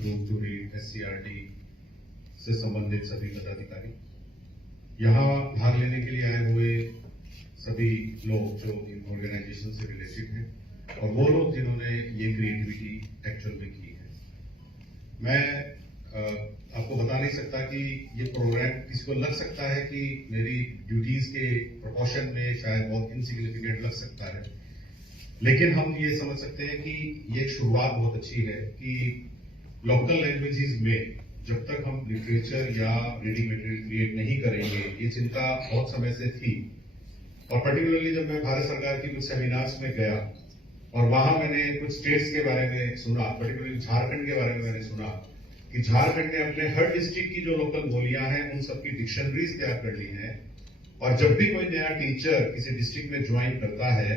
Prove to read, SCRT से संबंधित सभी पदाधिकारी, यहाँ भाग लेने के लिए आए हुए सभी लोग जो इन ऑर्गेनाइजेशन से रिलेटेड हैं और वो लोग जिन्होंने ये क्रिएटिविटी एक्चुअल में की है। मैं आपको बता नहीं सकता कि ये प्रोग्राम किसी को लग सकता है कि मेरी ड्यूटीज के प्रोपोर्शन में शायद बहुत इनसिग्निफिकेंट लग सकता है, लेकिन हम ये समझ सकते हैं कि ये शुरुआत बहुत अच्छी है कि लोकल लैंग्वेजेस में जब तक हम लिटरेचर या रीडिंग मटेरियल क्रिएट नहीं करेंगे, ये चिंता बहुत समय से थी। और पर्टिकुलरली जब मैं भारत सरकार की कुछ सेमिनार्स में गया और वहां मैंने कुछ स्टेट्स के बारे में सुना, पर्टिकुलरली झारखंड के बारे में मैंने सुना कि झारखंड ने अपने हर डिस्ट्रिक्ट की जो लोकल बोलियां हैं उन सबकी डिक्शनरीज तैयार कर ली हैं। और जब भी कोई नया टीचर किसी डिस्ट्रिक्ट में ज्वाइन करता है,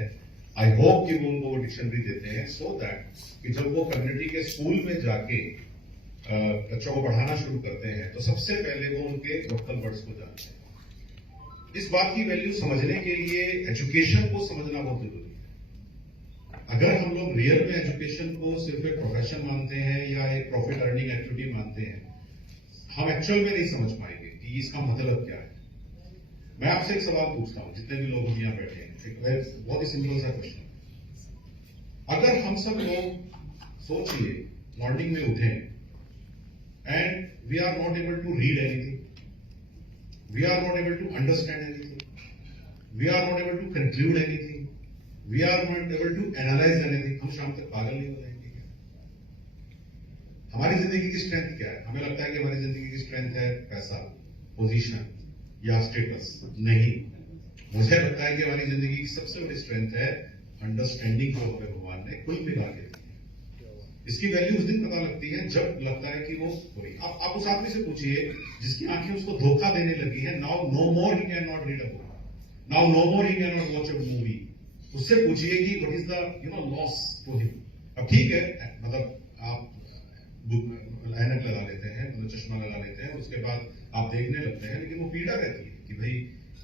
आई होप कि वो उनको वो डिक्शनरी देते हैं सो दैट कि जब वो कम्युनिटी के स्कूल में जाके बच्चों को पढ़ाना शुरू करते हैं तो सबसे पहले वो उनके लोकल वर्ड्स को जानते हैं। इस बात की वैल्यू समझने के लिए एजुकेशन को समझना बहुत जरूरी है। अगर हम लोग रियल में एजुकेशन को सिर्फ एक प्रोफेशन मानते हैं या एक प्रॉफिट अर्निंग एक्टिविटी मानते हैं, हम एक्चुअल में नहीं समझ पाएंगे कि इसका मतलब क्या है। मैं आपसे एक सवाल पूछता हूं, जितने भी लोग यहाँ बैठे हैं, एक बहुत ही सिंपल सा क्वेश्चन। अगर हम सब लोग सोचिए मॉर्निंग में उठें and we are not able to read anything, we are not able to understand anything, we are not able to conclude anything, we are not able to analyze anything, हम शाम तक पागल नहीं हो जाएंगे क्या? हमारी जिंदगी की स्ट्रेंथ क्या है? हमें लगता है कि हमारी जिंदगी की स्ट्रेंथ है पैसा, पोजीशन या स्टेटस। नहीं, मुझे लगता है कि हमारी जिंदगी की सबसे बड़ी स्ट्रेंथ है अंडरस्टैंडिंग को हमें भगवान ने कुल मिला के। इसकी वैल्यू उस दिन पता लगती है जब लगता है कि वो कोई आप उस आदमी से पूछिए जिसकी आंखें उसको धोखा देने लगी है, now no more he can not read a book, now no more he can not watch a movie. उससे पूछिए कि what is the loss to him. अब ठीक है, मतलब आप ऐनक लगा लेते हैं, मतलब चश्मा लगा लेते हैं, उसके बाद आप देखने लगते हैं, लेकिन वो पीड़ा रहती है कि भाई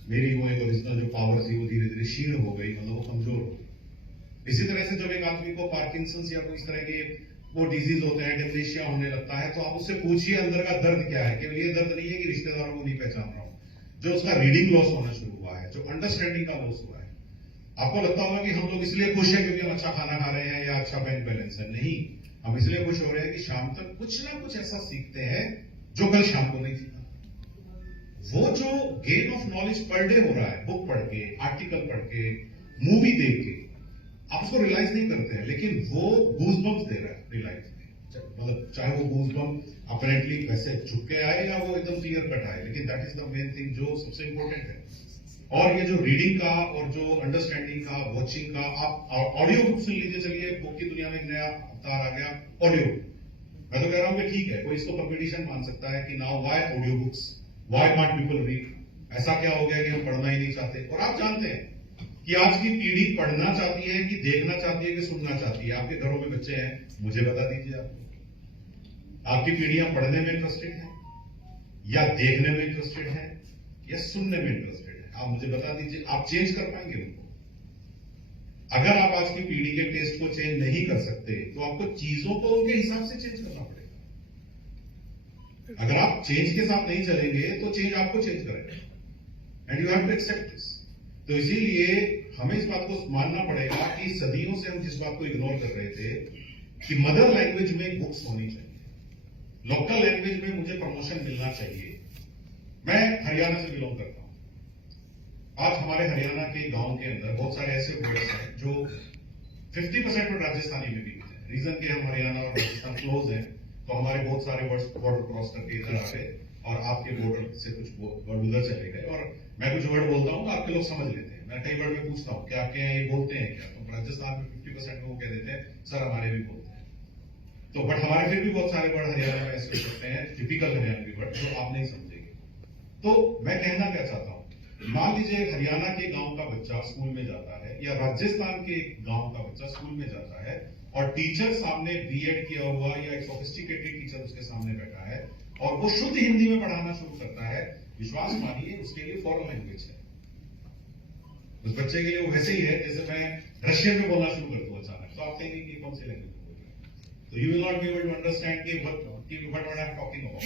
मेरी वो एक ओरिजिनल जो पावर थी वो धीरे धीरे क्षीण हो गई, मतलब वो कमजोर हो गई। इसी तरह से जब एक आदमी को पार्किंसंस या कोई इस तरह के वो डिजीज होते हैं, डिमेंशिया होने लगता है, तो आप उससे पूछिए अंदर का दर्द क्या है। केवल ये दर्द नहीं है कि रिश्तेदारों को नहीं पहचान रहा हूं, जो उसका रीडिंग लॉस होना शुरू हुआ है, जो अंडरस्टैंडिंग का लॉस हुआ है। आपको लगता होगा कि हम लोग इसलिए खुश हैं क्योंकि हम अच्छा खाना खा रहे हैं या अच्छा बैंक बैलेंस है। नहीं, हम इसलिए खुश हो रहे हैं कि शाम तक कुछ ना कुछ ऐसा सीखते हैं जो कल शाम को नहीं सीखा। वो जो gain of knowledge per day हो रहा है, बुक पढ़ के, आर्टिकल पढ़ के, मूवी देख के, आप उसको रियलाइज नहीं करते हैं, लेकिन वो गूजबम्स दे रहा है रियलाइज में। मतलब चाहे वो गूजबम्प अपरेंटली वैसे झुक के आए या वो एकदम क्लियर कट आए, लेकिन that is the main thing जो सबसे इंपॉर्टेंट है। और ये जो रीडिंग का और जो अंडरस्टैंडिंग का, वॉचिंग का, आप ऑडियो बुक सुन लीजिए। चलिए, बुक की दुनिया में एक नया अवतार आ गया, ऑडियो बुक। मैं तो कह रहा हूं कि ठीक है, कोई इसको कंपटीशन मान सकता है कि now why audio books, why can't people read. ऐसा क्या हो गया कि हम पढ़ना ही नहीं चाहते? और आप जानते हैं कि आज की पीढ़ी पढ़ना चाहती है कि देखना चाहती है कि सुनना चाहती है? आपके घरों में बच्चे हैं, मुझे बता दीजिए आपकी पीढ़ियां पढ़ने में इंटरेस्टेड है या देखने में इंटरेस्टेड है या सुनने में इंटरेस्टेड है? आप मुझे बता दीजिए। आप चेंज कर पाएंगे उनको? अगर आप आज की पीढ़ी के टेस्ट को चेंज नहीं कर सकते तो आपको चीजों को उनके हिसाब से चेंज करना पड़ेगा। अगर आप चेंज के साथ नहीं चलेंगे तो चेंज आपको चेंज करेगा, and you have to accept this. तो इसीलिए हमें इस बात को मानना पड़ेगा कि सदियों से हम जिस बात को इग्नोर कर रहे थे कि मदर लैंग्वेज में बुक्स होनी चाहिए, लोकल लैंग्वेज में मुझे प्रमोशन मिलना चाहिए। मैं हरियाणा से बिलोंग करता हूं। आज हमारे हरियाणा के गांव के अंदर बहुत सारे ऐसे वर्ड्स हैं जो 50% वर्ड राजस्थानी में भी है। रीजन कि हम हरियाणा और राजस्थान क्लोज हैं, तो हमारे बहुत सारे वर्ड्स बॉर्डर क्रॉस करके इधर आ गए और आपके बॉर्डर से कुछ वर्ड उधर चले गए। और मैं कुछ वर्ड बोलता हूं तो आपके लोग समझ लेते हैं। मैं कई वर्ड में पूछता हूं कि आपके यहाँ ये बोलते हैं क्या? तो राजस्थान में 50% लोग कह देते हैं सर हमारे भी बोलते हैं। तो बट हमारे फिर भी बहुत सारे वर्ड हरियाणा में ऐसे सकते हैं, टिपिकल हरियाणवी वर्ड, जो आप नहीं समझेंगे। तो मैं कहना क्या चाहता हूं, मान लीजिए हरियाणा के गांव का बच्चा स्कूल में जाता है या राजस्थान के गांव का बच्चा स्कूल में जाता है और टीचर सामने बीएड किया हुआ या एक सोफिस्टिकेटेड टीचर उसके सामने बैठा है और वो शुद्ध हिंदी में पढ़ाना शुरू करता है। विश्वास मानिए उसके लिए फॉरेन लैंग्वेज है। उस बच्चे के लिए वो वैसे ही है जैसे मैं रशियन में बोलना शुरू कर दूं अचानक, तो आप कहेंगे कि कौन सी लैंग्वेज बोल रहे हैं। तो you will not be able to understand कि what I am talking about.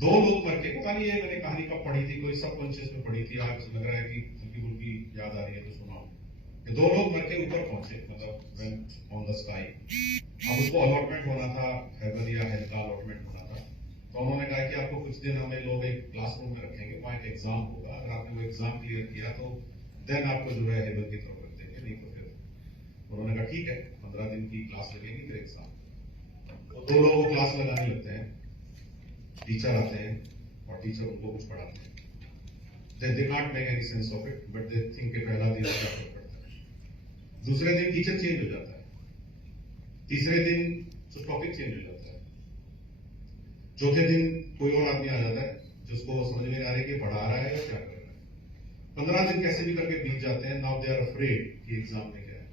दो लोग मर के, पता नहीं ये मैंने कहानी कब पढ़ी थी, कोई सब कॉन्शियस में पढ़ी थी, आज लग रहा है कि हल्की फुल्की याद आ रही है तो सुनाओ। कि दो लोग मर के ऊपर पहुंचे, मतलब वेंट ऑन द स्काई। अब उसको अलॉटमेंट होना था, हेवन या हेल का अलॉटमेंट होना था। तो उन्होंने कहा कि आपको कुछ दिन हमें लोग एक क्लासरूम में रखेंगे, वहां एक एग्जाम होगा, अगर आपने वो एग्जाम क्लियर किया तो देन आपको जो है हेवन की तरफ रख देंगे, नहीं तो फिर उन्होंने कहा ठीक है 15 दिन की क्लास लगेगी फिर एग्जाम। तो दो लोगों को क्लास लगाने लगते हैं, टीचर आते हैं और टीचर उनको कुछ पढ़ाते हैं। They can't make any sense of it, but they think कि पहला दिन क्या पढ़ता है। दूसरे दिन टीचर चेंज हो जाता है, तीसरे दिन तो टॉपिक चेंज हो जाता है, चौथे दिन कोई और आदमी आ जाता है जिसको समझ में आ रहा है कि पढ़ा रहा है या क्या कर रहा है। 15 दिन कैसे भी करके बीत जाते हैं। नाउ दे आर अफ्रेड कि एग्जाम में क्या है।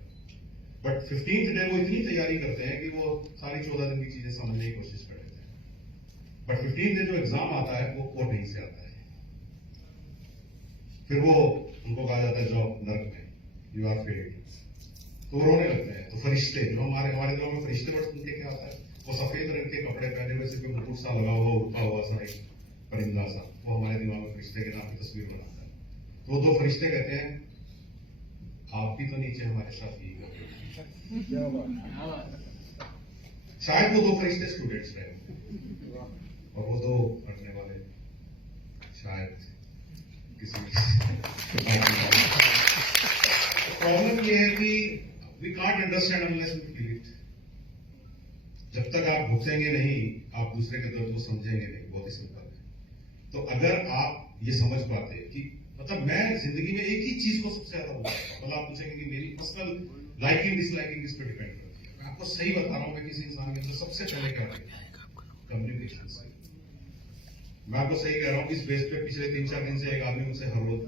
बट 15th डे वो इतनी तैयारी करते हैं कि वो सारी 14 दिन की चीजें समझने की कोशिश कर लेते हैं। बट 15th डे जो एग्जाम आता है वो नहीं से आता है। फिर वो उनको कहा जाता है जाओ नरक में, यू आर फेल्ड। तो रोने लगते हैं। तो फरिश्ते जो हमारे दिलों में फरिश्ते वर्ड सुन के क्या आता है, वो सफेद रंग के कपड़े पहने हुए सिर्फ मुकुट सा लगा हुआ उड़ता हुआ सा एक परिंदा सा, वो हमारे दिमाग में फरिश्ते के नाम की तस्वीर बनाता है। तो वो दो फरिश्ते कहते हैं आप भी तो नीचे हमारे साथ ही शायद वो दो फरिश्ते स्टूडेंट्स रहे और वो दो पढ़ने वाले शायद किसी। प्रॉब्लम ये है कि we can't understand unless we feel it. जब तक आप भुगतेंगे नहीं आप दूसरे के दर्द को समझेंगे नहीं। बहुत ही सिंपल है। तो अगर आप ये समझ पाते कि मतलब मैं जिंदगी में एक ही चीज को सबसे ज्यादा बोलता हूं, मतलब आप पूछेंगे कि मेरी पर्सनल लाइकिंग डिसलाइकिंग इस पर डिपेंड करती है। मैं आपको सही बता रहा हूं, मैं किसी इंसान के अंदर सबसे पहले क्या है कम्युनिकेशन। मैं आपको सही कह रहा हूं, इस बेस पे पिछले 3-4 दिन से एक आदमी मुझसे हर रोज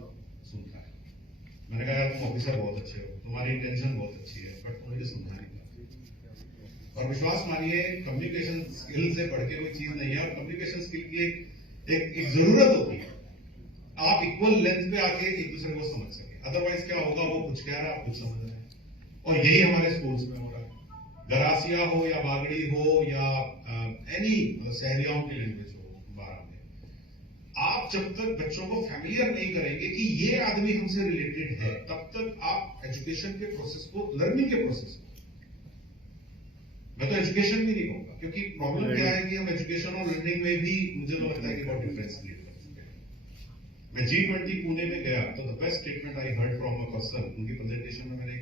सुनता है। मैंने कहा यार तुम ऑफिसर बहुत अच्छे हो, तुम्हारी इंटेंशन बहुत अच्छी है, बट मुझे समझा नहीं पाते। और विश्वास मानिए कम्युनिकेशन स्किल से बढ़ के कोई चीज नहीं है। और कम्युनिकेशन स्किल की एक जरूरत होती है, आप इक्वल लेंथ पे आके एक दूसरे को समझ सके। अदरवाइज क्या होगा, वो कुछ कह रहा है आप कुछ समझ रहे हैं। और यही हमारे स्कूल्स में हो रहा है। गरासिया हो या बागड़ी हो या एनी सहरियाओं की लैंग्वेज हो, आप जब तक बच्चों को फैमिलियर नहीं करेंगे कि ये आदमी हमसे रिलेटेड है, तब तक आप एजुकेशन के प्रोसेस को, लर्निंग के प्रोसेस को, मैं तो एजुकेशन भी नहीं कहूंगा, क्योंकि प्रॉब्लम क्या है कि हम एजुकेशन और लर्निंग में भी मुझे तो लगता है कि बहुत डिफरेंस क्रिएट कर सकते हैं। मैं G20 पुणे में गया तो the best statement I heard from a person, उनकी प्रेजेंटेशन में मैंने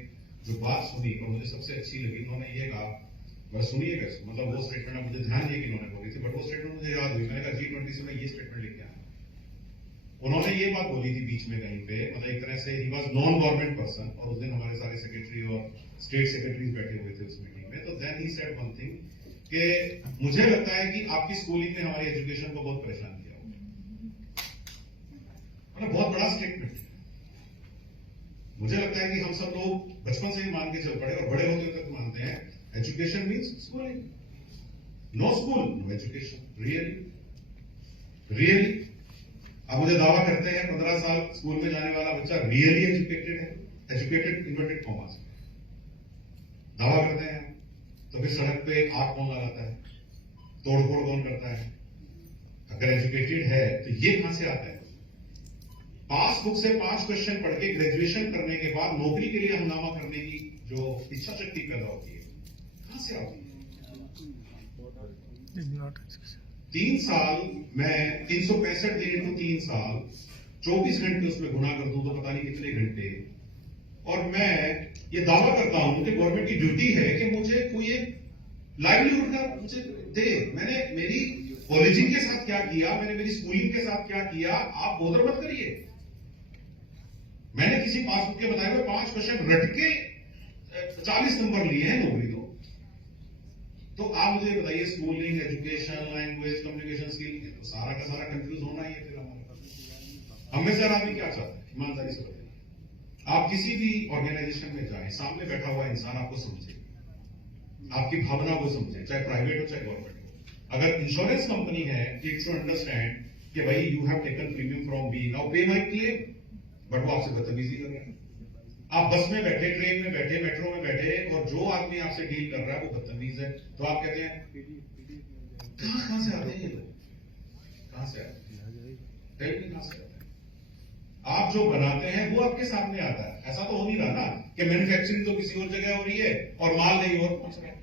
जो बात सुनी और मुझे सबसे अच्छी लगी, उन्होंने ये कहा, मैं सुनिएगा इसको, मतलब वो स्टेटमेंट मुझे ध्यान नहीं कि उन्होंने बोली थी, बट वो स्टेटमेंट मुझे याद हुई। मैंने कहा G20 से मैं ये स्टेटमेंट लेके आया। उन्होंने ये बात बोली थी बीच में कहीं पे, मतलब एक तरह से he was non government person, और उस दिन हमारे सारे सेक्रेटरी और स्टेट सेक्रेटरीज बैठे हुए थे उस मीटिंग में। तो then he said one thing कि मुझे लगता है कि आपकी स्कूलिंग ने हमारी एजुकेशन को बहुत परेशान किया होगा। मतलब बहुत बड़ा स्टेटमेंट है। मुझे लगता है कि हम सब लोग बचपन से ही मान के चल पड़े और बड़े होते तक मानते हैं education means schooling. No school no education. Really अब मुझे दावा करते हैं 15 साल स्कूल में जाने वाला बच्चा रियली एजुकेटेड है। एजुकेटेड इन्वर्टेड कॉमर्स दावा करते हैं। तो फिर सड़क पे आग कौन लगाता है, तोड़फोड़ कौन करता है? अगर एजुकेटेड है तो ये कहां से आता है? पास बुक से 5 क्वेश्चन पढ़ के ग्रेजुएशन करने के बाद नौकरी के लिए हंगामा करने की जो इच्छा शक्ति पैदा होती है, कहां से आती है? 3 साल मैं 365 दिन को 3 साल 24 घंटे उसमें गुना कर दूं तो पता नहीं कितने घंटे। और मैं ये दावा करता हूं कि गवर्नमेंट की ड्यूटी है कि मुझे कोई एक लाइवलीहुड का मुझे दे। मैंने मेरी कॉलेजिंग के साथ क्या किया, मैंने मेरी स्कूलिंग के साथ क्या किया, आप बोधर मत करिए। मैंने किसी पासबुक के बताए हुए 5 क्वेश्चन रट के 40 नंबर लिए हैं नौकरी दो। तो आप मुझे बताइए schooling, education, language, communication skill, तो सारा का सारा कंफ्यूज होना ही है फिर हमारे पास। हमें सर आदमी क्या चाहता है, ईमानदारी से बताइए। आप किसी भी ऑर्गेनाइजेशन में जाएं, सामने बैठा हुआ इंसान आपको समझे, आपकी भावना को समझे, चाहे प्राइवेट हो चाहे गवर्नमेंट हो। अगर इंश्योरेंस कंपनी है, इट शुड अंडरस्टैंड कि भाई you have taken premium from me, now पे माई क्लेम, बट वो आपसे बदतमीजी कर रहे हैं। आप बस में बैठे, ट्रेन में बैठे, मेट्रो में बैठे और जो आदमी आपसे डील कर रहा है वो बदतमीज है, तो आप कहते हैं कहां से आते हैं ये लोग, कहां से आते हैं, कहां से आते हैं। आप जो बनाते हैं वो आपके सामने आता है। ऐसा तो हो नहीं रहा ना कि मैन्युफैक्चरिंग तो किसी और जगह हो रही है और माल नहीं और पहुंच रहा है।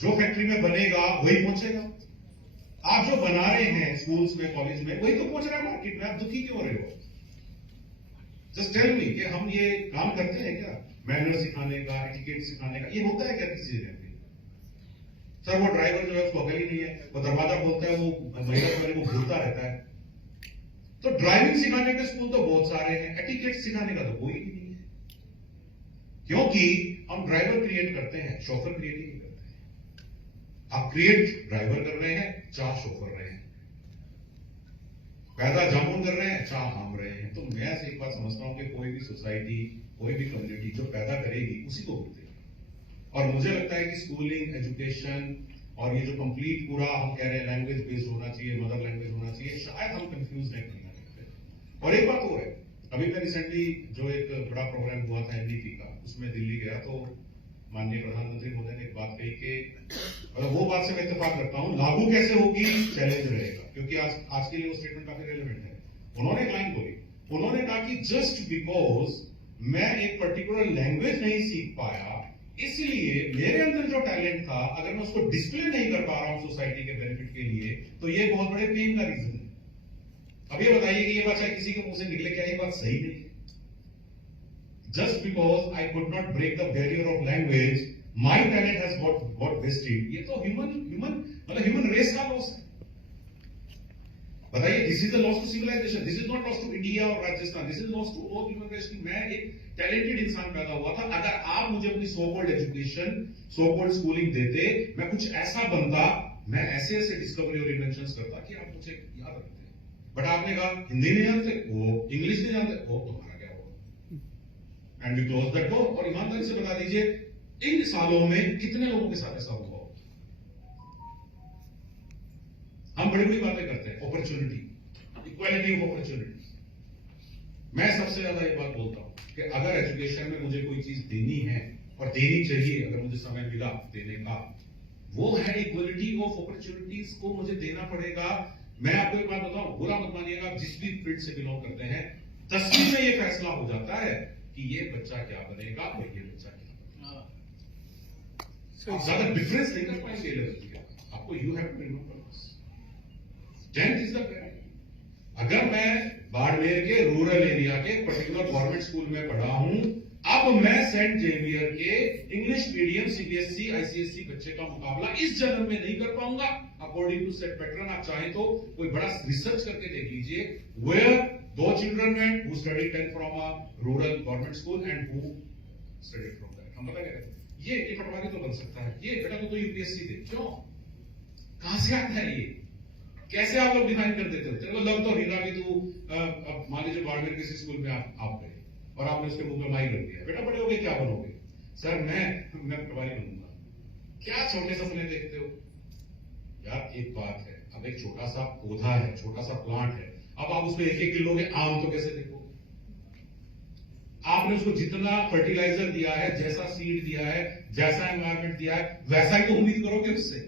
जो फैक्ट्री में बनेगा वही पहुंचेगा। आप जो बना रहे हैं स्कूल्स में, कॉलेज में, वही तो पहुंच रहा है मार्केट में। आप दुखी क्यों हो रहे हो? जस्ट टेल मी कि हम ये काम करते हैं क्या? मैनर सिखाने का, एटिकेट सिखाने का, ये होता है क्या किसी जगह पे? सर वो ड्राइवर जो है उसको अकल ही नहीं है, वो दरवाजा खोलता है, वो महिला वाले को घूरता रहता है। तो ड्राइविंग सिखाने के स्कूल तो बहुत सारे हैं, एटिकेट सिखाने का तो कोई भी नहीं है, क्योंकि हम ड्राइवर क्रिएट करते हैं, शोफर क्रिएट ही नहीं करते हैं। आप क्रिएट ड्राइवर कर रहे हैं, चाह शोफर रहे हैं, पैदा जामुन कर रहे हैं, चाह हम रहे हैं। तो मैं ऐसे एक बात समझता हूं कि कोई भी सोसाइटी, कोई भी कम्युनिटी जो पैदा करेगी उसी को बोलते हैं। और मुझे लगता है कि स्कूलिंग, एजुकेशन और ये जो कंप्लीट पूरा हम कह रहे हैं लैंग्वेज बेस्ड होना चाहिए, मदर लैंग्वेज होना चाहिए, शायद हम कंफ्यूज नहीं करना करते। और एक बात और है, अभी मैं रिसेंटली जो एक बड़ा प्रोग्राम हुआ था एनडीपी का, उसमें दिल्ली गया तो माननीय प्रधानमंत्री मोदी ने एक बात कही कि वो बात से मैं इत्तेफाक रखता हूं, लागू कैसे होगी चैलेंज रहेगा, क्योंकि आज के लिए वो स्टेटमेंट काफी रेलेवेंट है। उन्होंने एक लाइन बोली, उन्होंने कहा कि जस्ट बिकॉज मैं एक पर्टिकुलर लैंग्वेज नहीं सीख पाया, इसलिए मेरे अंदर जो टैलेंट था अगर मैं उसको डिस्प्ले नहीं कर पा रहा हूं सोसाइटी के बेनिफिट के लिए, तो ये बहुत बड़े पेन का रीजन है। अब ये बताइए कि ये बात शायद किसी के मुंह से निकले, क्या ये बात सही नहीं है? Just because I could not break the barrier of language, my talent has got wasted. ये तो ह्यूमन रेस का लॉस है। बताइए, this is the loss to civilization, this is not loss to India और Rajasthan, this is loss to all human race. मैं एक talented इंसान पैदा हुआ था, अगर आप मुझे अपनी so called education, so called schooling देते, मैं कुछ ऐसा बनता, मैं ऐसे ऐसे डिस्कवरी और इन्वेंशंस करता कि आप मुझे याद रखते। बट आपने कहा हिंदी नहीं जानते, वो इंग्लिश नहीं जानते, वो तुम्हारा क्या होगा? And we close that door. और ईमानदारी से बता दीजिए, इन सालों में कितने लोगों के साथ ऐसा हुआ? हम बड़ी बड़ी बातें करते हैं, अपॉर्चुनिटी, इक्वालिटी ऑफ अपॉर्चुनिटी। मैं सबसे ज्यादा एक बात बोलता हूं कि अगर एजुकेशन में मुझे कोई चीज देनी है और देनी चाहिए, अगर मुझे समय मिला देने का, वो है इक्वालिटी ऑफ अपॉर्चुनिटीज को मुझे देना पड़ेगा। मैं आपको एक बात बताऊं, बुरा मत मानिएगा, आप जिस भी फील्ड से बिलोंग करते हैं, 10वीं में ये फैसला हो जाता है कि ये बच्चा क्या बनेगा और ये बच्चा क्या बनेगा। आप ज्यादा डिफरेंस नहीं कर पाएंगे लेवल का, आपको you have to remember this. 10th is the grade. अगर मैं बाड़मेर के रूरल एरिया के पर्टिकुलर गवर्नमेंट स्कूल में पढ़ा हूं, अब मैं सेंट जेवियर के इंग्लिश मीडियम सीबीएसई आईसीएसई बच्चे का मुकाबला इस जन्म में नहीं कर पाऊंगा अकॉर्डिंग टू सेट पैटर्न। आप चाहें तो कोई बड़ा रिसर्च करके देख लीजिए, where 2 children went who studied 10th from a rural government school and who studied from that. हम पता क्या, ये पटवारी तो बन सकता है, ये बेटा तो यूपीएससी दे, क्यों, कहां से आता है ये? कैसे आप लोग डिफाइन कर देते हो? तेरे को लग तो रही कि तू अब मान लीजिए बाड़मेर किसी स्कूल में आप गए और आपने उसके मुंह में माइक रख दिया, बेटा बड़े हो गए क्या बनोगे? सर मैं पटवारी बनूंगा। क्या छोटे सपने देखते हो यार? एक बात है, अब एक छोटा सा पौधा है, छोटा सा प्लांट है, अब आप उसमें 1-1 किलो के आम तो कैसे देखोगे? आपने उसको जितना फर्टिलाइजर दिया है, जैसा सीड दिया है, जैसा एनवायरमेंट दिया है, वैसा ही तो उम्मीद करोगे उससे।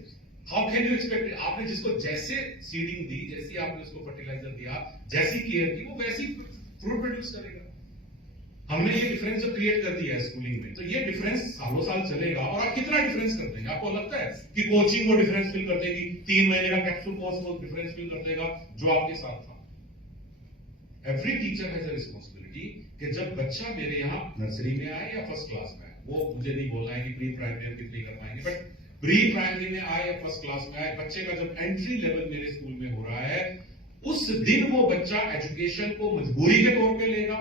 How can you expect? आपने जिसको जैसे सीडिंग दी, जैसी आपने उसको फर्टिलाइजर दिया, जैसी केयर की, वो वैसी फ्रूट प्रोड्यूस करेगा। हमने ये डिफरेंस जो क्रिएट कर दिया है स्कूलिंग में, तो ये डिफरेंस सालों साल चलेगा। और आप कितना डिफरेंस कर देंगे? आपको लगता है कि कोचिंग वो डिफरेंस फिल कर देगी? 3 महीने का कैप्सूल कोर्स वो डिफरेंस फिल कर देगा जो आपके साथ था? Every teacher has a responsibility कि जब बच्चा मेरे यहाँ नर्सरी में आए या फर्स्ट क्लास में आए, वो मुझे नहीं बोलना है कि प्री प्राइमरी हम कितनी कर पाएंगे, बट प्री प्राइमरी में आए या फर्स्ट क्लास में आए, बच्चे का जब एंट्री लेवल मेरे स्कूल में हो रहा है, उस दिन वो बच्चा एजुकेशन को मजबूरी के तौर पे लेगा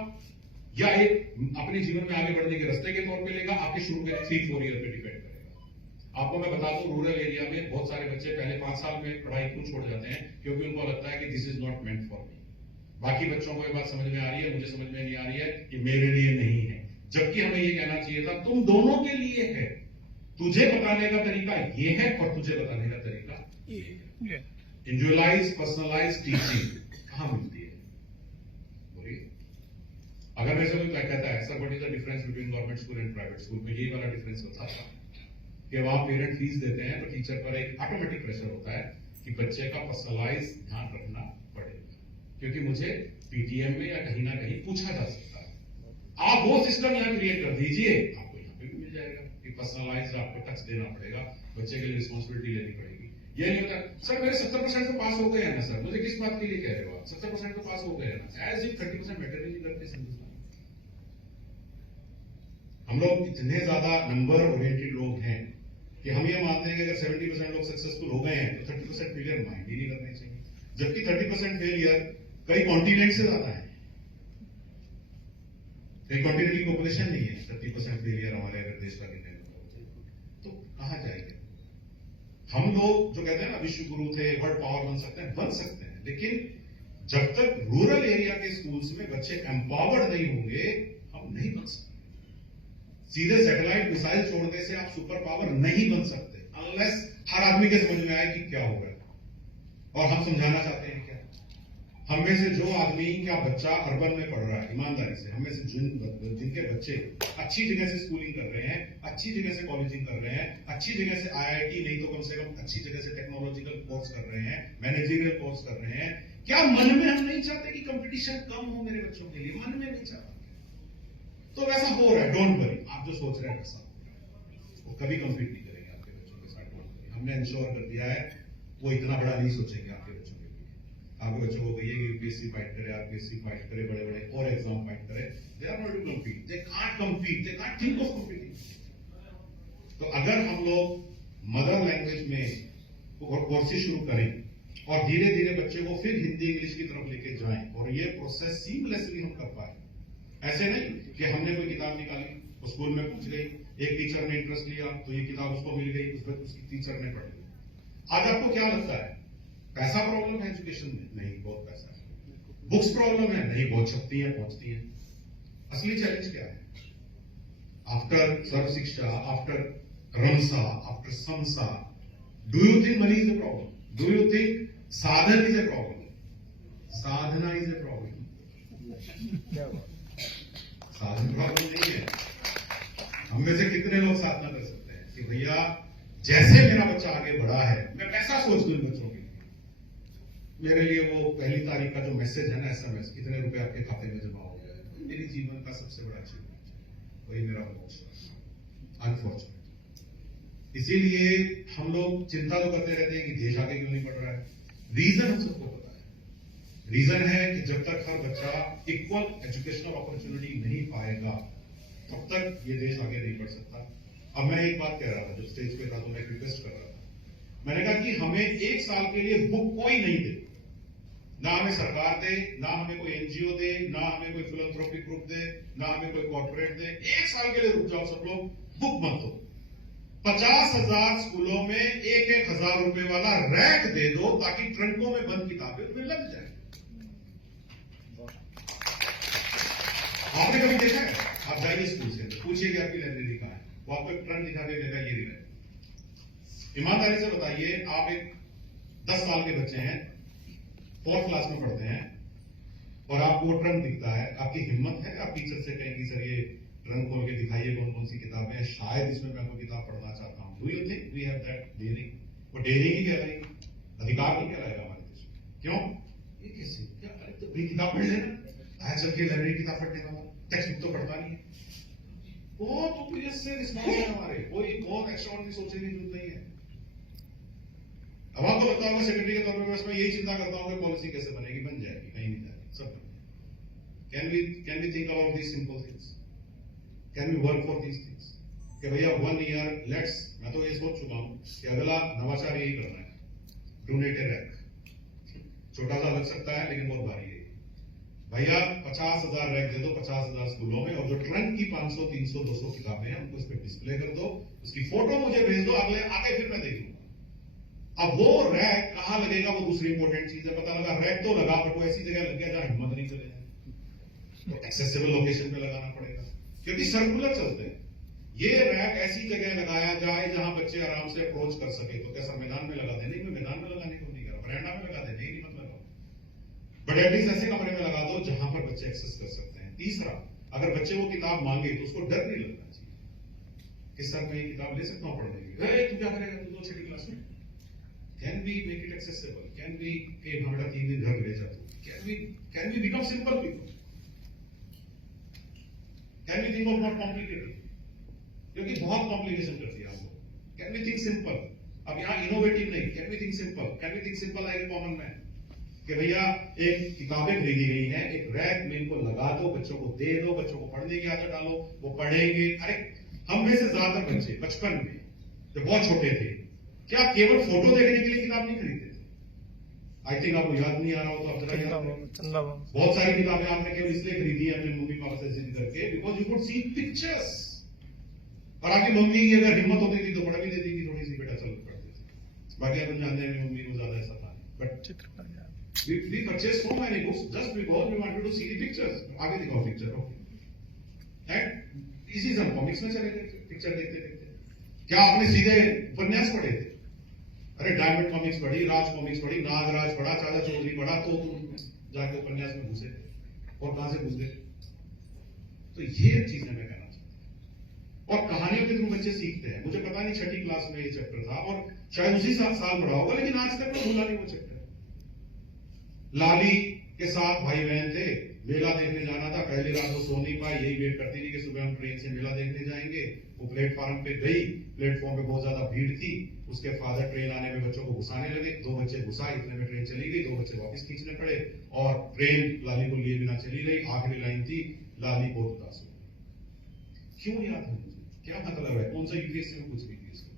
या एक अपने जीवन में आगे बढ़ने के रास्ते के तौर पे लेगा, आपके शुरू में 3-4 ईयर पे डिपेंड करेगा। आपको मैं बता दूं, रूरल एरिया में बहुत सारे बच्चे पहले 5 साल में पढ़ाई क्यों छोड़ जाते हैं? क्योंकि उनको लगता है कि this is not meant for me. बाकी बच्चों को ये बात समझ में आ रही है, मुझे समझ में नहीं आ रही है कि मेरे लिए नहीं है, जबकि हमें ये कहना चाहिए था तुम दोनों के लिए है। तुझे बताने का तरीका ये है और तुझे बताने का तरीका ये है। इंडिविजुअलाइज पर्सनलाइज टीचिंग कहां मिलती है? बोलिए। अगर मेरे से कोई कहता है sir what is the difference between government school and private school में, यही वाला डिफरेंस होता है कि वहां पेरेंट फीस देते हैं तो टीचर पर एक ऑटोमेटिक प्रेशर होता है कि बच्चे का पर्सनलाइज ध्यान रखना पड़ेगा, क्योंकि मुझे पीटीएम में या कहीं ना कहीं पूछा जा सकता है। आप वो सिस्टम यहाँ क्रिएट कर दीजिए, आपको यहाँ पे भी मिल जाएगा कि पर्सनलाइज आपको टच देना पड़ेगा, बच्चे के लिए रिस्पॉन्सिबिलिटी लेनी पड़ेगी। ये नहीं होता सर मेरे 70% तो पास हो गए हैं ना सर, मुझे किस बात के लिए कह रहे हो आप, 70% तो पास हो गए हैं ना, एज इफ 30% मैटर नहीं करते हिंदुस्तान। हम लोग इतने ज्यादा नंबर ओरिएंटेड लोग हैं कि हम ये मानते हैं कि अगर 70% लोग सक्सेसफुल हो गए हैं तो 30% फेलियर माइंड ही नहीं करने चाहिए, जबकि 30% फेलियर कई कॉन्टिनेंट से ज्यादा है, कई कॉन्टिनेंट की पॉपुलेशन नहीं है 30% फेलियर हमारे अगर देश का गिने तो कहां जाएंगे हम लोग। जो कहते हैं ना विश्व गुरु थे, वर्ल्ड पावर बन सकते हैं, लेकिन जब तक रूरल एरिया के स्कूल्स में बच्चे एम्पावर्ड नहीं होंगे हम नहीं बन सकते। सीधे सैटेलाइट मिसाइल छोड़ने से आप सुपर पावर नहीं बन सकते अनलेस हर आदमी के समझ में आए कि क्या हो रहा है। और हम समझाना चाहते हैं क्या, हम में से जो आदमी क्या बच्चा अर्बन में पढ़ रहा है ईमानदारी से, हम में से जिनके बच्चे अच्छी जगह से स्कूलिंग कर रहे हैं, अच्छी जगह से कॉलेजिंग कर रहे हैं, अच्छी जगह से आईआईटी नहीं तो कम से कम अच्छी जगह से टेक्नोलॉजिकल कोर्स कर रहे हैं, मैनेजरियल कोर्स कर रहे हैं, क्या मन में हम नहीं चाहते कि कंपटीशन कम हो मेरे बच्चों के लिए, मन में नहीं चाहते। तो वैसा हो रहा है, डोंट वरी, आप जो सोच रहे हैं वैसा वो कभी कंपीट नहीं करेंगे आपके बच्चों के साथ, डोंट वरी। हमने इंश्योर कर दिया है वो इतना बड़ा नहीं सोचेंगे आपके बच्चों के लिए। आपके बच्चों को कहिए कि यूपीएससी फाइट करे, आरपीएससी फाइट करे, बड़े बड़े और एग्जाम फाइट करे, they are not to compete, they can't compete, they can't think of competing. तो अगर हम लोग मदर लैंग्वेज में कोर्सेज शुरू करें और धीरे धीरे बच्चे को फिर हिंदी इंग्लिश की तरफ लेके जाएं और ये प्रोसेस सीमलेसली हम कर पाए, ऐसे नहीं कि हमने कोई किताब निकाली वो स्कूल में पूछ गई, एक टीचर ने इंटरेस्ट लिया तो ये किताब उसको मिल गई, उसकी टीचर ने पढ़ ली। आज आपको क्या लगता है पैसा प्रॉब्लम है एजुकेशन में? नहीं, बहुत पैसा है। बुक्स प्रॉब्लम है? नहीं, बहुत छपती है, पहुंचती है। असली चैलेंज क्या है? After Sarva Shiksha, after RMSA, after Samsa, do you think money is a problem? Do you think sadhan is a problem? Sadhana is a problem. साधन प्रॉब्लम नहीं है। हम में से कितने लोग साधना कर सकते हैं कि भैया जैसे मेरा बच्चा आगे बढ़ा है मैं कैसा सोच दूं बच्चों के लिए, मेरे लिए वो पहली तारीख का जो मैसेज है ना एसएमएस, कितने रुपए आपके खाते में जमा हो गए, मेरी जीवन का सबसे बड़ा अचीवमेंट, वही मेरा मोक्ष है। अनफॉर्चुनेट। इसीलिए हम लोग चिंता तो करते रहते हैं कि देश आगे क्यों नहीं बढ़ रहा है। रीजन हम सबको पता है, रीजन है कि जब तक हर बच्चा इक्वल एजुकेशनल अपॉर्चुनिटी नहीं पाएगा तब तक ये देश आगे नहीं बढ़ सकता। अब मैं एक बात कह रहा था जब स्टेज पे था तो मैं रिक्वेस्ट कर रहा था, मैंने कहा कि हमें एक साल के लिए बुक कोई नहीं दे, ना हमें सरकार दे, ना हमें कोई एनजीओ दे, ना हमें कोई फिलैंथ्रोपिक ग्रुप दे, ना हमें कोई कॉर्पोरेट दे, एक साल के लिए रुक जाओ सब लोग, बुक मत दो। 50,000 स्कूलों में 1,000 रुपए वाला रैक दे दो ताकि ट्रंकों में बंद किताबें उनमें लग जाए। आपने कभी देखा है? आप जाइए स्कूल से पूछिए कि आपकी लाइब्रेरी कहां है, वो आपको एक ट्रंक दिखा देगा, ये रहा। ईमानदारी से बताइए, आप एक 10 साल के बच्चे हैं, 4th क्लास में पढ़ते हैं और आपको वो ट्रंक दिखता है, आपकी हिम्मत है आप टीचर से कहें कि सर ये ट्रंक खोल के दिखाइए कौन कौन सी किताबें हैं, शायद इसमें मैं कोई किताब पढ़ना चाहता हूं। Do you think we have that daring? वो डेयरिंग ही कहलाएगी, अधिकार नहीं कहलाएगा हमारे देश में। क्यों? ये कैसे? क्या तो अपनी किताब पढ़ लेना, आज चल के लाइब्रेरी किताब पढ़ने वाला, टेक्स्ट बुक तो पढ़ता नहीं है। बहुत ओपिनियस से रिस्पॉन्स है हमारे, कोई बहुत एक्स्ट्राऑर्डिनरी सोचने की जरूरत नहीं है। अब आपको लगता होगा सेक्रेटरी के तौर पर मैं यही चिंता करता हूं कि पॉलिसी कैसे बनेगी, बन जाएगी, कहीं नहीं जाएगी, सब can we think about these simple things, can we work for these things कि भैया 1 ईयर लेट्स, मैं तो ये सोच चुका हूं कि अगला नवाचार यही करना है, डोनेट ए रैक। छोटा सा लग सकता है लेकिन बहुत भारी है भैया। 50,000 रैक दे दो 50,000 स्कूलों में, और जो ट्रंक की 500, 300, 200 किताबें हैं उनको इस पर डिस्प्ले कर दो, उसकी फोटो मुझे भेज दो, अगले आगे फिर मैं देख लूंगा। अब वो रैक कहां लगेगा वो दूसरी इंपॉर्टेंट चीज है। पता लगा रैक तो लगा बट वो ऐसी जगह लग गया जहां हिम्मत नहीं चले, तो एक्सेसिबल लोकेशन पे लगाना पड़ेगा, क्योंकि सर्कुलर चलते हैं। ये रैक ऐसी जगह लगाया जाए जहां बच्चे आराम से अप्रोच कर सके। तो कैसा मैदान में लगा देने? मैदान में लगाने को नहीं कह रहा, बरांडा में लगा देने ही मत लगाओ, बट एटलीस्ट ऐसे कमरे में लगा दो जहां पर बच्चे एक्सेस कर सकते हैं। तीसरा, अगर बच्चे वो किताब मांगे तो उसको डर नहीं लगना चाहिए कि सर मैं ये किताब ले सकता हूँ पढ़ने के लिए, तू क्या करेगा, तू तो छठी क्लास में। Can we make it accessible, can we के हमारा 3 दिन घर ले जाते, can we become simple people, can we think of not complicated, क्योंकि बहुत कॉम्प्लिकेशन करती है आपको। कैन वी थिंक सिंपल, अब यहाँ इनोवेटिव नहीं, can we think simple, can we think simple like a common man, कि भैया एक किताबें खरीदी गई हैं, एक रैक में इनको लगा दो, बच्चों को दे दो, बच्चों को पढ़ने की आदत डालो, वो पढ़ेंगे। अरे हम में से ज्यादातर बच्चे बचपन में जब बहुत छोटे थे, क्या केवल फोटो देखने के लिए किताब नहीं खरीदते थे? आई थिंक आपको याद नहीं आ रहा हो तो आप जरा याद करें। बहुत सारी किताबें आपने केवल इसलिए खरीदी है अपने मम्मी पापा से जिद करके, because you could see pictures. और आपकी मम्मी की अगर हिम्मत होती थी तो पढ़ भी देती थी थोड़ी सी, बेटा चलो पढ़ते थे। बाकी अपन जानते हैं मम्मी को ज्यादा ऐसा था, but we purchased so many books just because we wanted to see the pictures. आगे दिखाओ पिक्चर, ओके। एंड इसी तरह कॉमिक्स में चले गए पिक्चर देखते देखते। क्या आपने सीधे उपन्यास पढ़े थे? अरे डायमंड कॉमिक्स पढ़ी, राज कॉमिक्स पढ़ी, नागराज पढ़ा, चाचा चौधरी पढ़ा, तो तुम जाके उपन्यास में घुसे और कहां से घुस गए? तो ये चीजें मैं कहना चाहता हूं। और कहानियों के थ्रू बच्चे सीखते हैं। मुझे पता नहीं छठी क्लास में ये चैप्टर था और शायद उसी साल पढ़ा होगा, लेकिन आज तक मैं भूला नहीं वो चैप्टर। लाली के साथ भाई बहन थे, मेला देखने जाना था, पहली रात वो सो नहीं पाई, यही वेट करती थी कि सुबह हम ट्रेन से मेला देखने जाएंगे। वो प्लेटफॉर्म पे गई, प्लेटफॉर्म पे बहुत ज्यादा भीड़ थी, उसके फादर ट्रेन आने में बच्चों को घुसाने लगे, 2 बच्चे घुसा, इतने में ट्रेन चली गई, 2 बच्चे वापस खींचने पड़े और ट्रेन लाली को लिए बिना चली गई। आखिरी लाइन थी, लाली बहुत उदास हो गई। क्यों याद है मुझे? क्या मतलब है? कौन सा यूपीएससी में कुछ नहीं थी इसमें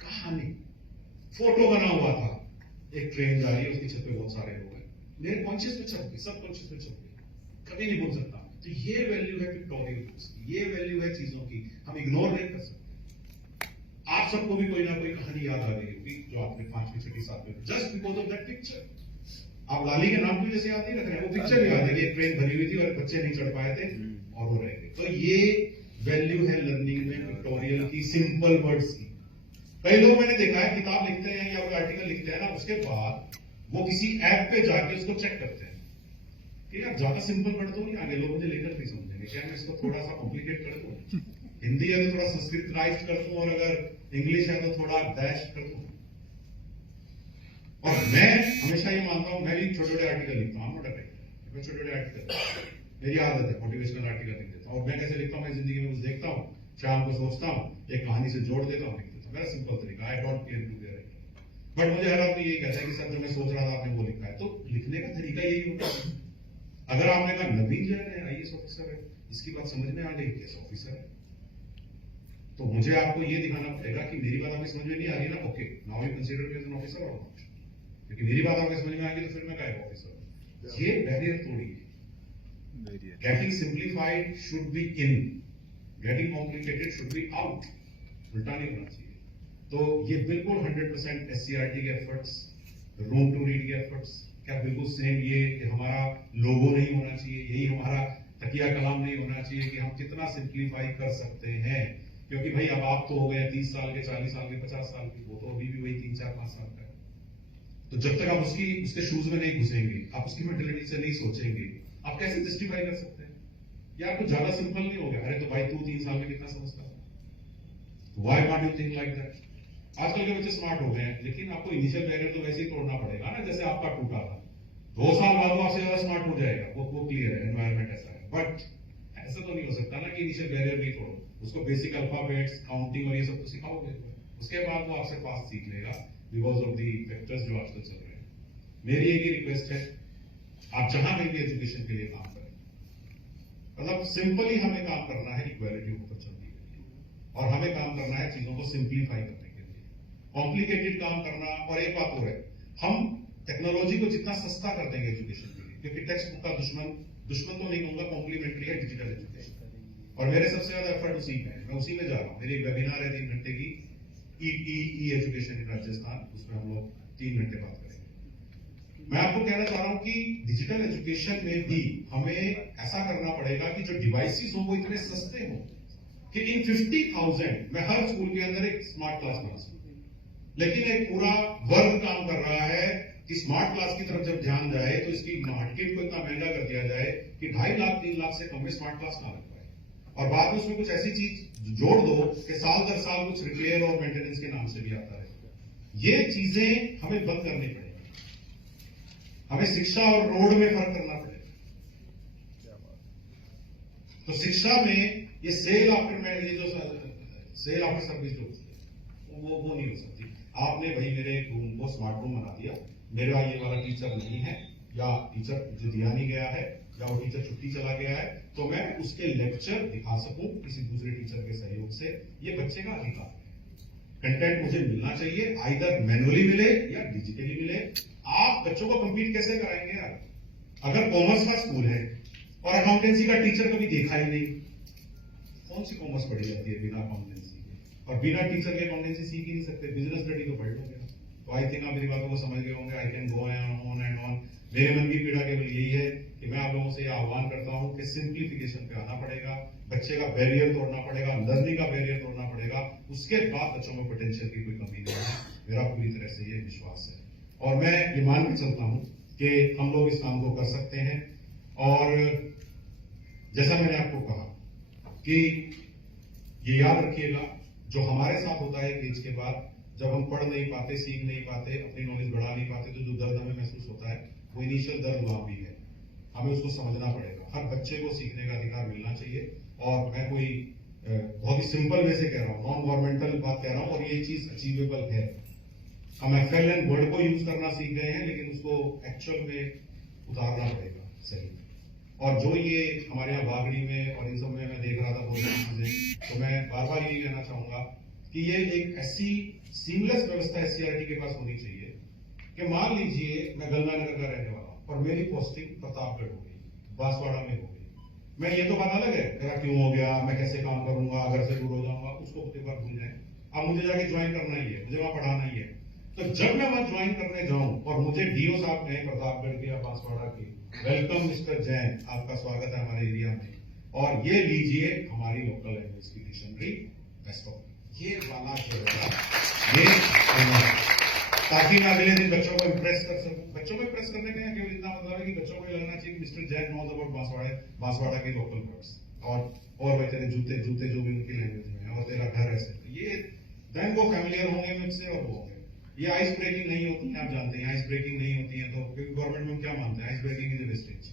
कहानी, फोटो बना हुआ था, एक ट्रेन जा रही है, उसकी छत पे बहुत सारे लोग हैं, मेरे कॉन्शियस में छप गई, सब कॉन्शियस में छप गई, कभी नहीं भूल सकता। तो ये वैल्यू है पिक्टोरियल बुक्स की, ये वैल्यू है चीजों की, हम इग्नोर नहीं कर सकते। आप सबको भी कोई ना कोई कहानी याद आ गई होगी जो आपने 5वीं 6वीं 7वीं, just because of that picture. आप लाली के नाम को जैसे याद नहीं रख रहे हैं, वो पिक्चर याद है कि एक ट्रेन भरी हुई थी और बच्चे नहीं चढ़ पाए थे और वो रह गए। तो ये वैल्यू है लर्निंग में पिक्टोरियल की, सिंपल वर्ड्स की। कई लोग मैंने देखा है किताब लिखते हैं या कोई आर्टिकल लिखते हैं ना, उसके बाद वो किसी ऐप पे जाके उसको चेक करते हैं कि यार ज्यादा सिंपल पढ़ दो नहीं, आगे लोग मुझे लेकर नहीं समझेंगे, क्या मैं इसको थोड़ा सा कॉम्प्लिकेट कर दूं, हिंदी है तो थोड़ा संस्कृतराइज्ड कर दूं, और अगर इंग्लिश है तो थोड़ा डैश कर दूं। और मैं हमेशा ये मानता हूं, मैं भी छोटे छोटे आर्टिकल लिखता हूँ, मैं छोटे छोटे आर्टिकल, मेरी आदत है मोटिवेशनल आर्टिकल लिख देता हूँ। और मैं कैसे लिखता हूँ, मैं जिंदगी में कुछ देखता हूँ, शाम को सोचता हूँ, एक कहानी से जोड़ देता हूँ, लिख देता हूँ। मेरा सिंपल तरीका, I don't care to be writer. But मुझे हर आदमी यही कहता है कि सर जो मैं सोच रहा था आपने वो लिखा है। तो लिखने का तरीका यही होता है। अगर आपने कहा नवीन जैन है आईएएस ऑफिसर है, इसकी बात समझ में आ गई, केस ऑफिसर है, तो मुझे आपको ये दिखाना पड़ेगा कि मेरी बात आपको समझ में नहीं आ रही ना, okay now you consider me as an officer or not. क्योंकि मेरी बात आपको समझ में आ गई तो फिर मैं क्या ऑफिसर। ये बैरियर तोड़िए। Getting simplified should be in, getting complicated should be out, उल्टा नहीं होना चाहिए। तो ये बिल्कुल 100% एससीईआरटी के एफर्ट्स, रूम टू रीड के एफर्ट्स, क्या बिल्कुल सेम ये कि हमारा लोगो नहीं होना चाहिए, यही हमारा तकिया कलाम नहीं होना चाहिए कि हम कितना सिंप्लीफाई कर सकते हैं। क्योंकि भाई अब आप तो हो गए 30 साल के, 40 साल के, 50 साल के, वो तो अभी भी वही 3, 4, 5 साल का है। तो जब तक आप उसके शूज में नहीं घुसेंगे, आप उसकी मेंटेलिटी से नहीं सोचेंगे, आप कैसे जस्टिफाई कर सकते हैं? या आपको ज्यादा सिंपल नहीं हो गया? अरे तो भाई तू 3 साल में कितना समझता था, why can't you think like that? आजकल के बच्चे स्मार्ट हो गए हैं, लेकिन आपको इनिशियल बैरियर तो वैसे ही तोड़ना पड़ेगा ना, जैसे आपका टूटा था। 2 साल बाद वो आपसे ज्यादा स्मार्ट हो जाएगा, वो क्लियर है, एनवायरमेंट ऐसा है। बट ऐसा तो नहीं हो सकता ना कि इनिशियल बैरियर नहीं तोड़ो, उसको बेसिक अल्फाबेट्स, काउंटिंग और ये सब तो सिखाओगे, उसके बाद वो आपसे फास्ट सीख लेगा बिकॉज ऑफ दी फैक्टर्स जो आजकल चल रहे हैं। मेरी एक ही रिक्वेस्ट है, आप जहां कहीं भी एजुकेशन के लिए काम करें, मतलब सिंपली हमें काम करना है इक्वालिटी अपॉर्चुनिटी के लिए, और हमें काम करना है चीजों को सिंप्लीफाई करने के लिए। कॉम्प्लिकेटेड काम करना, और एक बात और है, हम टेक्नोलॉजी को जितना सस्ता कर देंगे एजुकेशन के लिए, क्योंकि टेक्स्ट बुक का दुश्मन तो नहीं कहूंगा, कॉम्प्लीमेंट्री है डिजिटल एजुकेशन, और मेरे सबसे ज्यादा एफर्ट उसी में है, मैं उसी में जा रहा हूँ। मेरी एक वेबिनार है 3 घंटे की, ई एजुकेशन इन राजस्थान, उसमें हम लोग 3 घंटे बात करेंगे। मैं आपको कहना चाह रहा हूं कि डिजिटल एजुकेशन में भी हमें ऐसा करना पड़ेगा कि जो डिवाइसेस हो वो इतने सस्ते हो कि इन 50,000 मैं हर स्कूल के अंदर एक स्मार्ट क्लास बना सकूं। लेकिन एक पूरा वर्ग काम कर रहा है कि स्मार्ट क्लास की तरफ जब ध्यान जाए तो इसकी मार्केट को इतना महंगा कर दिया जाए कि 2.5 लाख 3 लाख से कम में स्मार्ट क्लास ना लग पाए, और बाद में उसमें कुछ ऐसी चीज जोड़ दो कि साल दर साल कुछ रिपेयर और मेंटेनेंस के नाम से भी आता है। ये चीजें हमें बंद करनी पड़ेगी। हमें शिक्षा और रोड में फर्क करना पड़ेगा। तो शिक्षा में ये सेल आफ्टर ये जो सेल आफ्टर सर्विस जो होती है वो नहीं हो सकती। आपने भाई मेरे रूम को स्मार्ट रूम बना दिया, मेरा ये वाला टीचर नहीं है या टीचर मुझे दिया नहीं गया है या वो टीचर छुट्टी चला गया है, तो मैं उसके लेक्चर दिखा सकूं किसी दूसरे टीचर के सहयोग से, ये बच्चे का अधिकार है। कंटेंट मुझे मिलना चाहिए, आइदर मैनुअली मिले या डिजिटली मिले। आप बच्चों को कंपीट कैसे कराएंगे यार? अगर कॉमर्स का स्कूल है और अकाउंटेंसी का टीचर कभी देखा ही नहीं, कौन सी कॉमर्स पढ़ी जाती है बिना अकाउंटेंसी के? और बिना टीचर के अकाउंटेंसी सीख ही नहीं सकते। बिजनेस स्टडी तो पढ़ लोगे। तो आई थिंक आप मेरी बातों को समझ गए होंगे। I can go on and on. मेरे मन की पीड़ा केवल यही है कि मैं आप लोगों से यह आह्वान करता हूं कि सिंप्लीफिकेशन पे आना पड़ेगा, बच्चे का बैरियर तोड़ना पड़ेगा, लर्निंग का बैरियर तोड़ना पड़ेगा, उसके बाद बच्चों में पोटेंशियल की कोई कमी नहीं है। मेरा पूरी तरह से ये विश्वास है और मैं ये मान के चलता हूं कि हम लोग इस काम को कर सकते हैं। और जैसा मैंने आपको कहा कि ये याद रखिएगा, जो हमारे साथ होता है एज के बाद, जब हम पढ़ नहीं पाते, सीख नहीं पाते, अपनी नॉलेज बढ़ा नहीं पाते, तो जो दर्द हमें महसूस होता है वो इनिशियल दर्द वहां भी है। हमें उसको समझना पड़ेगा। हर बच्चे को सीखने का अधिकार मिलना चाहिए। और मैं कोई बहुत ही सिंपल वे से कह रहा हूँ, नॉन गवर्नमेंटल बात कह रहा हूँ, और ये चीज अचीवेबल है। हम FLN वर्ड को यूज करना सीख गए हैं, लेकिन उसको एक्चुअल में उतारना पड़ेगा सही। और जो ये हमारे यहाँ बागड़ी में और इन सब में मैं देख रहा था बहुत सारी चीजें, तो मैं बार बार यही कहना चाहूंगा कि ये एक ऐसी सीमलेस व्यवस्था SCRT के पास होनी चाहिए कि मान लीजिए मैं गंगानगर का रहने वाला हूं और मेरी पोस्टिंग प्रतापगढ़ हो गई, बांसवाड़ा में हो गई। मैं ये तो बात अलग है मेरा क्यों हो गया, मैं कैसे काम करूंगा, घर से दूर हो जाऊंगा, उसको एक बार भूल जाए। अब मुझे जाके ज्वाइन करना ही है, मुझे वहां पढ़ाना ही है। तो जब मैं वहां ज्वाइन करने जाऊं और मुझे DO साहब कहें प्रतापगढ़ के या बांसवाड़ा के, वेलकम मिस्टर जैन, आपका स्वागत है हमारे एरिया में, और ये लीजिए हमारी लोकल लैंग्वेज की डिक्शनरी बेस्ट ऑफ, ये वाला ये ताकि मैं अगले दिन बच्चों को इंप्रेस कर सकूं। बच्चों को इंप्रेस करने का केवल इतना मतलब है कि बच्चों को लगना चाहिए कि Mister Jain knows about Banswara की लोकल वर्ड्स, और भाई तेरे जूते जो भी उनकी लैंग्वेज में है, और तेरा घर ऐसे, ये देन वो फैमिलियर होंगे मुझसे और वो होंगे। ये आइस ब्रेकिंग नहीं होती है, आप जानते हैं आइस ब्रेकिंग नहीं होती है। तो क्योंकि गवर्नमेंट में क्या मानते हैं, ice breaking is wastage,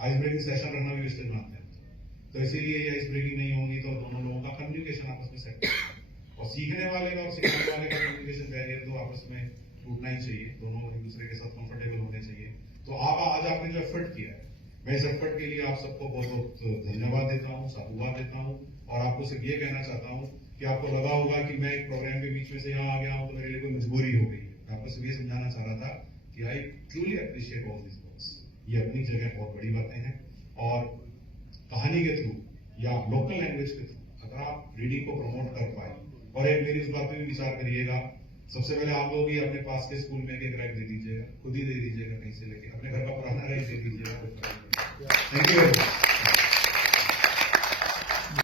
ice breaking session रखना भी वेस्टेज मानते हैं। तो इसीलिए ये आइस ब्रेकिंग नहीं होगी तो दोनों लोगों का कम्युनिकेशन आपस में सेट, और सीखने वाले का और सिखाने वाले का कम्युनिकेशन बैरियर तो आपस में टूटना ही चाहिए, दोनों एक दूसरे के साथ कंफर्टेबल होने चाहिए। तो आज आपने जो एफर्ट किया है, मैं इस एफर्ट के लिए आप सबको बहुत बहुत धन्यवाद देता हूँ, साधुवाद देता हूँ। और आपको सिर्फ ये कहना चाहता हूँ कि आपको लगा होगा कि मैं एक प्रोग्राम के बीच में से यहाँ आ गया हूँ तो मेरे लिए कोई मजबूरी हो गई है। मैं आपको सिर्फ ये समझाना चाह रहा था कि I truly appreciate all this books. ये अपनी जगह बहुत बड़ी बातें हैं, और कहानी के थ्रू या लोकल लैंग्वेज के थ्रू अगर आप रीडिंग को प्रमोट कर पाए, और एक मेरी इस बात पे भी विचार करिएगा, सबसे पहले आप लोग ही अपने पास के स्कूल में एक रैक दे दीजिएगा, खुद ही दे दीजिएगा, कहीं से लेके अपने घर का पुराना रैक दे दीजिएगा। Thank you.